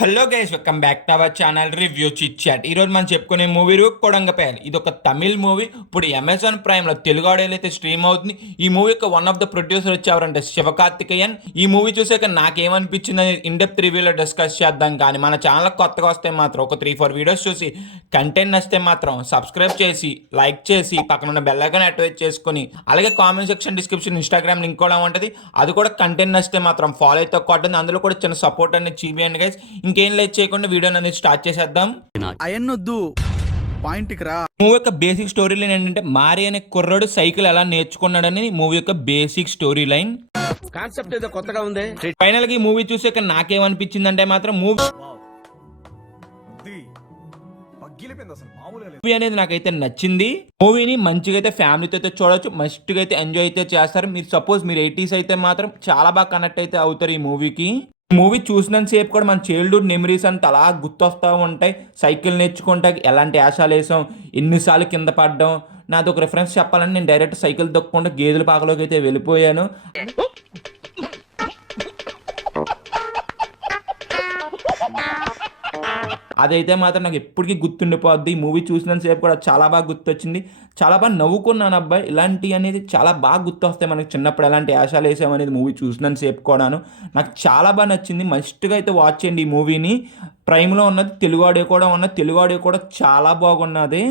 Hello guys, welcome back to our channel review chit chat. ఈ రోజు మనం చెప్పుకునే మూవీ రూప్ కొడంగపేల్. ఇది ఒక తమిళ్ మూవీ. ఇప్పుడు అమెజాన్ ప్రైమ్ లో తెలుగు ఆడియోలో అయితే స్ట్రీమ్ అవుతుంది. ఈ మూవీ యొక్క వన్ ఆఫ్ ద ప్రొడ్యూసర్ వచ్చేవారంటే శివకార్తికేయన్. ఈ మూవీ చూసాక నాకేమనిపించింది అనేది ఇన్ డెప్త్ రివ్యూలో డిస్కస్ చేద్దాం. కానీ మన ఛానల్ కొత్తగా వస్తే మాత్రం ఒక 3-4 వీడియోస్ చూసి కంటెంట్ నచ్చితే మాత్రం సబ్స్క్రైబ్ చేసి లైక్ చేసి పక్కన ఉన్న బెల్ ఐకాన్ యాక్టివేట్ చేసుకుని, అలాగే comment section description Instagram link కూడా ఉంటుంది. అది కూడా కంటెంట్ నచ్చితే మాత్రం ఫాలో అయితే కొట్టండి. అందులో కూడా చిన్న సపోర్ట్ అనేది చూపియండి గైస్. ఇంకేం లేట్ చేయకుండా వీడియో అనేది స్టార్ట్ చేసేద్దాం. అయన్నొద్దు, పాయింట్ రా. మూవీ యొక్క బేసిక్ స్టోరీ లైన్ ఏంటంటే, మారి అనే కుర్రాడు సైకిల్ ఎలా నేర్చుకున్నాడని మూవీ యొక్క బేసిక్ స్టోరీ లైన్. కాన్సెప్ట్ ఏదో కొత్తగా ఉంది. ఫైనల్ గా ఈ మూవీ చూసాక నాకేమనిపించింది అంటే మాత్రం మూవీ అనేది నాకైతే నచ్చింది. మూవీని మంచిగా అయితే ఫ్యామిలీతో అయితే చూడొచ్చు, మస్ట్ గా అయితే ఎంజాయ్ అయితే చేస్తారు. మీరు సపోజ్ మీరు 80s అయితే మాత్రం చాలా బాగా కనెక్ట్ అయితే అవుతారు ఈ మూవీకి. మూవీ చూసినంత సేపు కూడా మన చైల్డ్హుడ్ మెమరీస్ అంతా అలా గుర్తొస్తూ ఉంటాయి. సైకిల్ నేర్చుకుంటా ఎలాంటి యాషాలు వేసాం, ఎన్నిసార్లు కింద పడ్డాం. నాది ఒక రిఫరెన్స్ చెప్పాలని నేను డైరెక్ట్ సైకిల్ దొక్కుండా గేదెల పాకలోకి అయితే వెళ్ళిపోయాను. అదైతే మాత్రం నాకు ఎప్పటికీ గుర్తుండిపోద్ది. ఈ మూవీ చూసినంత సేపు కూడా చాలా బాగా గుర్తొచ్చింది. చాలా బాగా నవ్వుకున్నాను అబ్బాయి. ఇలాంటివి అనేది చాలా బాగా గుర్తొస్తాయి మనకి. చిన్నప్పుడు ఎలాంటి యాషాలు వేసామనేది మూవీ చూసినంత సేపు కూడాను నాకు చాలా బాగా నచ్చింది. మస్ట్గా అయితే వాచ్ చేయండి ఈ మూవీని. ప్రైమ్లో ఉన్నది, తెలుగు ఆడియో కూడా ఉన్నది. తెలుగు ఆడియో కూడా చాలా బాగున్నది.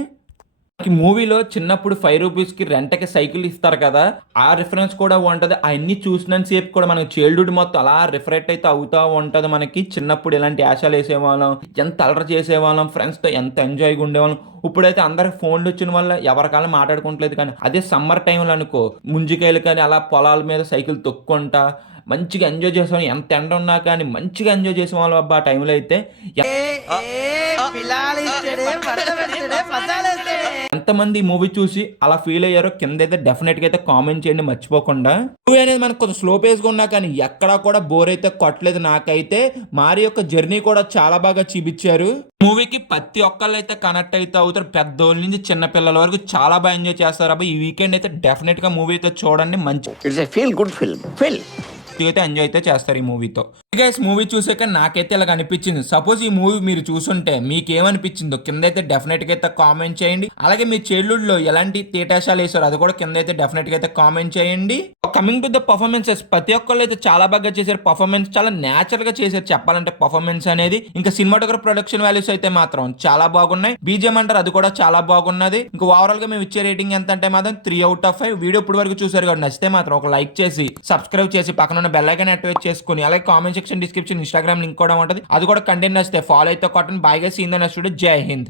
ఈ మూవీలో చిన్నప్పుడు 5 రూపీస్కి రెంట్కి సైకిల్ ఇస్తారు కదా, ఆ రిఫరెన్స్ కూడా ఉంటుంది. అవన్నీ చూసినంత సేపు కూడా మనకి చైల్డ్హుడ్ మొత్తం అలా రిఫరెక్ట్ అయితే అవుతూ ఉంటుంది. మనకి చిన్నప్పుడు ఎలాంటి యాషాలు వేసేవాళ్ళం, ఎంత అలర చేసేవాళ్ళం, ఫ్రెండ్స్తో ఎంత ఎంజాయ్గా ఉండేవాళ్ళం. ఇప్పుడైతే అందరికి ఫోన్లు వచ్చిన వల్ల ఎవరికాలం మాట్లాడుకోవట్లేదు. కానీ అదే సమ్మర్ టైంలో అనుకో, ముంజికాయలు కానీ అలా పొలాల మీద సైకిల్ తొక్కుంటా మంచిగా ఎంజాయ్ చేసేవాళ్ళం. ఎంత ఎండ ఉన్నా కానీ మంచిగా ఎంజాయ్ చేసేవాళ్ళం అబ్బా ఆ టైంలో అయితే. ఎంతమంది మూవీ చూసి అలా ఫీల్ అయ్యారో కింద అయితే డెఫినెట్గా అయితే కామెంట్ చేయండి మర్చిపోకుండా. మూవీ అనేది మనకు కొంచెం స్లో పేస్గా ఉన్నా కానీ ఎక్కడా కూడా బోర్ అయితే కొట్టలేదు నాకైతే. మారి యొక్క జర్నీ కూడా చాలా బాగా చూపించారు. మూవీకి ప్రతి ఒక్కళ్ళు అయితే కనెక్ట్ అయితే అవుతారు. పెద్దోళ్ళ నుంచి చిన్న పిల్లల వరకు చాలా బాగా ఎంజాయ్ చేస్తారు అబ్బా. ఈ వీకెండ్ అయితే డెఫినెట్గా మూవీ అయితే చూడండి. మంచి ఫీల్ గుడ్ ఫిల్మ్ అయితే ఎంజాయ్ అయితే చేస్తారు ఈ మూవీతో. గైస్, మూవీ చూసాక నాకైతే ఇలా అనిపించింది. సపోజ్ ఈ మూవీ మీరు చూసుంటే మీకేమనిపించిందో కింద అయితే డెఫినెట్ గా అయితే కామెంట్ చేయండి. అలాగే మీ చైల్డ్హుడ్ లో ఎలాంటి తేటాశాలు వేసారో అది కూడా కింద అయితే డెఫినెట్ గా అయితే కామెంట్ చేయండి. కమింగ్ టు ద పర్ఫార్మెన్సెస్, ప్రతి ఒక్కళ్ళు అయితే చాలా బాగా చేశారు. పర్ఫార్మెన్స్ చాలా నేచురల్ గా చేశారు చెప్పాలంటే పర్ఫార్మెన్స్ అనేది. ఇంకా సినిమాటోగ్రఫీ ప్రొడక్షన్ వాల్యూస్ అయితే మాత్రం చాలా బాగున్నాయి. బీజిఎం అంటారు, అది కూడా చాలా బాగున్నది. ఇంకా ఓవరాల్ గా మేము ఇచ్చే రేటింగ్ ఎంత అంటే మాత్రం 3/5. వీడియో ఇప్పుడు వరకు చూసారు కాబట్టి నచ్చితే మాత్రం ఒక లైక్ చేసి సబ్స్క్రైబ్ చేసి పక్కన బెల్ ఐకాన్ యాక్టివేట్ చేసుకుని, అలాగే comment section description Instagram link కూడా ఉంటుంది. అది కూడా కంటెంట్ నచ్చితే ఫాలో అయితే కొట్టండి. Bye guys, see you in the next video. జై హింద్.